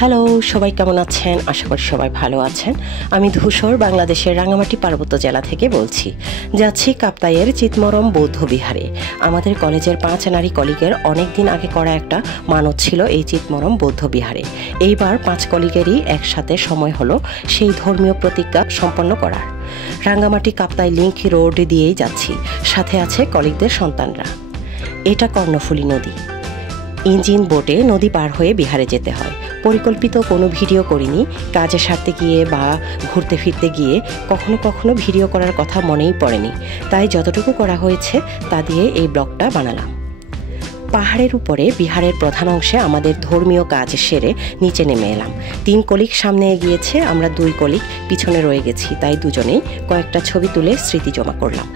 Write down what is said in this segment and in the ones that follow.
Hello, সবাই কেমন আছেন? আশা করি সবাই ভালো আছেন। আমি ধূসর বাংলাদেশের রাঙামাটি পার্বত্য জেলা থেকে বলছি। যাচ্ছি কাপ্তাইয়ের চিতমরম বৌদ্ধ বিহারে। আমাদের কলেজের 5 নারী কলিগের অনেক দিন আগে করা একটা মানত ছিল এই চিতমরম বৌদ্ধ বিহারে। এইবার 5 কলিগেরই একসাথে সময় হলো সেই ধর্মীয় প্রতিজ্ঞা সম্পন্ন করার। রাঙ্গামাটি কাপ্তাই লিংক রোড দিয়েই যাচ্ছি, সাথে আছে কলিগদের সন্তানরা। এটা কর্ণফুলী নদী। ইঞ্জিন বোটে নদী পার হয়ে বিহারে যেতে হয়। পরিকল্পিত কোনো ভিডিও করিনি। কাজে সারতে গিয়ে বা ঘুরতে ফিরতে গিয়ে কখনো কখনো ভিডিও করার কথা মনেই পড়েনি, তাই যতটুকু করা হয়েছে তা দিয়ে এই ব্লগটা বানালাম। পাহাড়ের উপরে বিহারের প্রধান অংশে আমাদের ধর্মীয় কাজ সেরে নিচে নেমে এলাম। 3 কলিগ সামনে এগিয়েছে, আমরা 2 কলিগ পিছনে রয়ে গেছি, তাই দুজনেই কয়েকটা ছবি তুলে স্মৃতি জমা করলাম।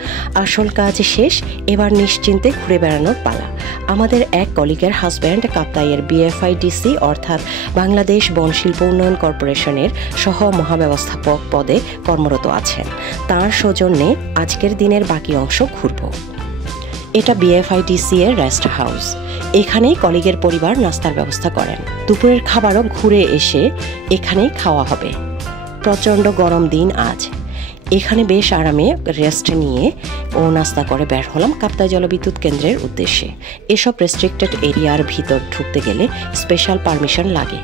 আসল কাজ শেষ, এবার নিশ্চিন্তে ঘুরে বেড়ানোর পালা। আমাদের এক কলিগের হাজব্যান্ড কাপ্তাইয়ের BFIDC অর্থাৎ বাংলাদেশ বনশিল্প উন্নয়ন কর্পোরেশনের সহ মহাব্যবস্থাপক পদে কর্মরত আছেন। তার সৌজন্যে আজকের দিনের বাকি অংশ ঘুরব। এটা BFIDC এর রেস্ট হাউস। এখানেই কলিগের পরিবার নাস্তার ব্যবস্থা করেন। দুপুরের খাবারও ঘুরে এসে এখানেই খাওয়া হবে। প্রচণ্ড গরম দিন আজ। এখানে বেশ আরামে রেস্ট নিয়ে ও নাস্তা করে বের হলাম কাপ্তাই জলবিদ্যুৎ কেন্দ্রের উদ্দেশ্যে। এসব রেস্ট্রিক্টেড এরিয়ার ভিতর ঢুকতে গেলে স্পেশাল পারমিশন লাগে।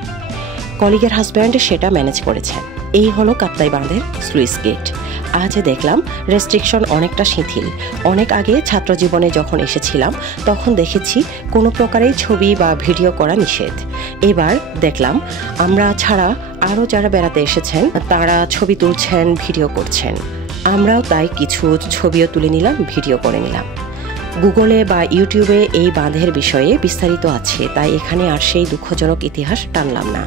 কলিগের হাজব্যান্ড সেটা ম্যানেজ করেছেন। এই হলো কাপ্তাই বাঁধের স্লুইস গেট। আজ দেখলাম রেস্ট্রিকশন অনেকটা শিথিল। অনেক আগে ছাত্র জীবনে যখন এসেছিলাম তখন দেখেছি কোনো প্রকারেই ছবি বা ভিডিও করা নিষেধ। এবার দেখলাম আমরা ছাড়া আরও যারা বেড়াতে এসেছেন তারা ছবি তুলছেন, ভিডিও করছেন। আমরাও তাই কিছু ছবিও তুলে নিলাম, ভিডিও করে নিলাম। গুগলে বা ইউটিউবে এই বাঁধের বিষয়ে বিস্তারিত আছে, তাই এখানে আর সেই দুঃখজনক ইতিহাস টানলাম না।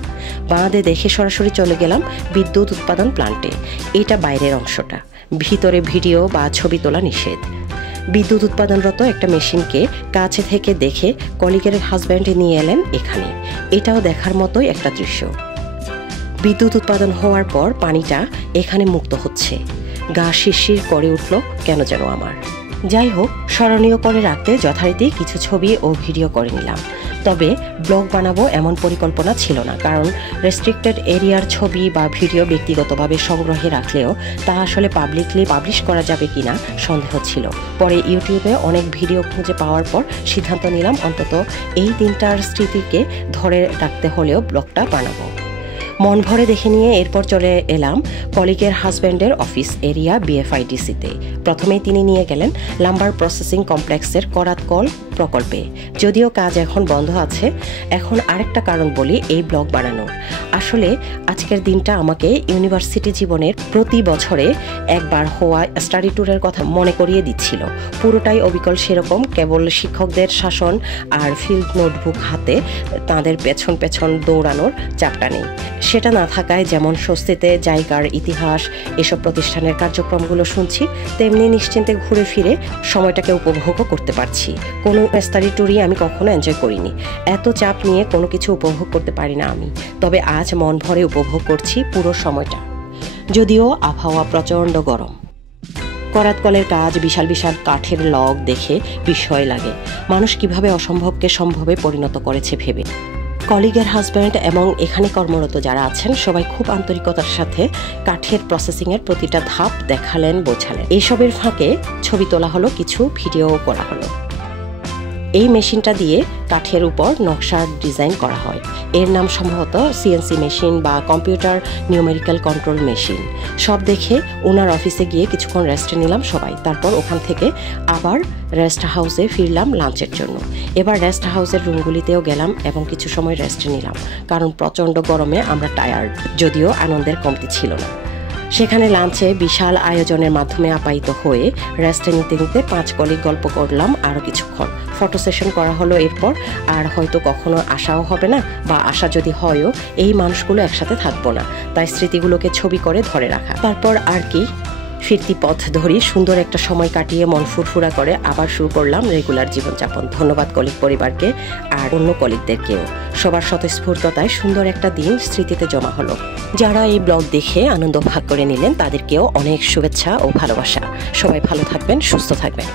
বাঁধে দেখে সরাসরি চলে গেলাম বিদ্যুৎ উৎপাদন প্লান্টে। এটা বাইরের অংশটা, ভিতরে ভিডিও বা ছবি তোলা নিষেধ। বিদ্যুৎ উৎপাদনরত একটা মেশিনকে কাছে থেকে দেখে কলিগের হাজব্যান্ড নিয়ে এলেন এখানে। এটাও দেখার মতোই একটা দৃশ্য। বিদ্যুৎ উৎপাদন হওয়ার পর পানিটা এখানে মুক্ত হচ্ছে। গা শিরশির করে উঠল কেন যেন আমার। যাই হোক, স্মরণীয় করে রাখতে যথারীতি কিছু ছবি ও ভিডিও করে নিলাম। তবে ব্লগ বানাবো এমন পরিকল্পনা ছিল না, কারণ রেস্ট্রিক্টেড এরিয়ার ছবি বা ভিডিও ব্যক্তিগতভাবে সংগ্রহে রাখলেও তা আসলে পাবলিকলি পাবলিশ করা যাবে কিনা সন্দেহ ছিল। পরে ইউটিউবে অনেক ভিডিও খুঁজে পাওয়ার পর সিদ্ধান্ত নিলাম অন্তত এই দিনটার স্মৃতিকে ধরে রাখতে হলেও ব্লগটা বানাবো। মন ভরে দেখে নিয়ে এরপর চলে এলাম কলিগের হাজব্যান্ডের অফিস এরিয়া BFIDC-তে। প্রথমেই তিনি নিয়ে গেলেন লাম্বার প্রসেসিং কমপ্লেক্সের করাতকল প্রকল্পে। যদিও কাজ এখন বন্ধ আছে। এখন আরেকটা কারণ বলি এই ব্লগ বানানোর। আসলে আজকের দিনটা আমাকে ইউনিভার্সিটি জীবনের প্রতি বছরে একবার হওয়া স্টাডি ট্যুরের কথা মনে করিয়ে দিচ্ছিল। পুরোটাই অবিকল সেরকম, কেবল শিক্ষকদের শাসন আর ফিল্ড নোটবুক হাতে তাদের পেছন পেছন দৌড়ানোর চাপটা নেই। সেটা না থাকায় যেমন স্বস্তিতে জায়গার ইতিহাস, এসব প্রতিষ্ঠানের কার্যক্রমগুলো শুনছি, তেমনি নিশ্চিন্তে ঘুরে ফিরে সময়টাকে উপভোগও করতে পারছি। কোনো স্টাডি ট্যুরই আমি কখনো এনজয় করিনি। এত চাপ নিয়ে কোনো কিছু উপভোগ করতে পারি না আমি। তবে আজ মন ভরে উপভোগ করছি পুরো সময়টা। যদিও আবহাওয়া প্রচণ্ড গরম। করাতকলের কাজ, বিশাল বিশাল কাঠের লগ দেখে বিস্ময় লাগে। মানুষ কিভাবে অসম্ভবকে সম্ভবে পরিণত করেছে ভেবে। কলিগের হাজব্যান্ড এবং এখানে কর্মরত যারা আছেন সবাই খুব আন্তরিকতার সাথে কাঠের প্রসেসিংয়ের প্রতিটা ধাপ দেখালেন, বোঝালেন। এইসবের ফাঁকে ছবি তোলা হলো, কিছু ভিডিও করা হলো। এই মেশিনটা দিয়ে কাঠের উপর নকশা ডিজাইন করা হয়। এর নাম সম্ভবত CNC মেশিন বা কম্পিউটার নিউমেরিক্যাল কন্ট্রোল মেশিন। সব দেখে ওনার অফিসে গিয়ে কিছুক্ষণ রেস্ট নিলাম সবাই। তারপর ওখান থেকে আবার রেস্ট হাউসে ফিরলাম লাঞ্চের জন্য। এবার রেস্ট হাউসের রুমগুলিতেও গেলাম এবং কিছু সময় রেস্ট নিলাম, কারণ প্রচণ্ড গরমে আমরা টায়ার্ড। যদিও আনন্দের কমতি ছিল না। সেখানে লাঞ্চে বিশাল আয়োজনের মাধ্যমে আপ্যায়িত হয়ে রেস্টে নিতে নিতে 5 কলিগ গল্প করলাম আরও কিছুক্ষণ। ফটো সেশন করা হলো এরপর। আর হয়তো কখনো আসাও হবে না, বা আশা যদি হয়ও এই মানুষগুলো একসাথে থাকবো না, তাই স্মৃতিগুলোকে ছবি করে ধরে রাখা। তারপর আর কি, ফিরতি পথ ধরি সুন্দর একটা সময় কাটিয়ে মন ফুরফুরা করে আবার শুরু করলাম রেগুলার জীবনযাপন। ধন্যবাদ কলিগ পরিবারকে আর অন্য কলিগদেরকেও। সবার স্বতঃস্ফূর্ততায় সুন্দর একটা দিন স্মৃতিতে জমা হলো। যারা এই ব্লগ দেখে আনন্দ ভাগ করে নিলেন তাদেরকেও অনেক শুভেচ্ছা ও ভালোবাসা। সবাই ভালো থাকবেন, সুস্থ থাকবেন।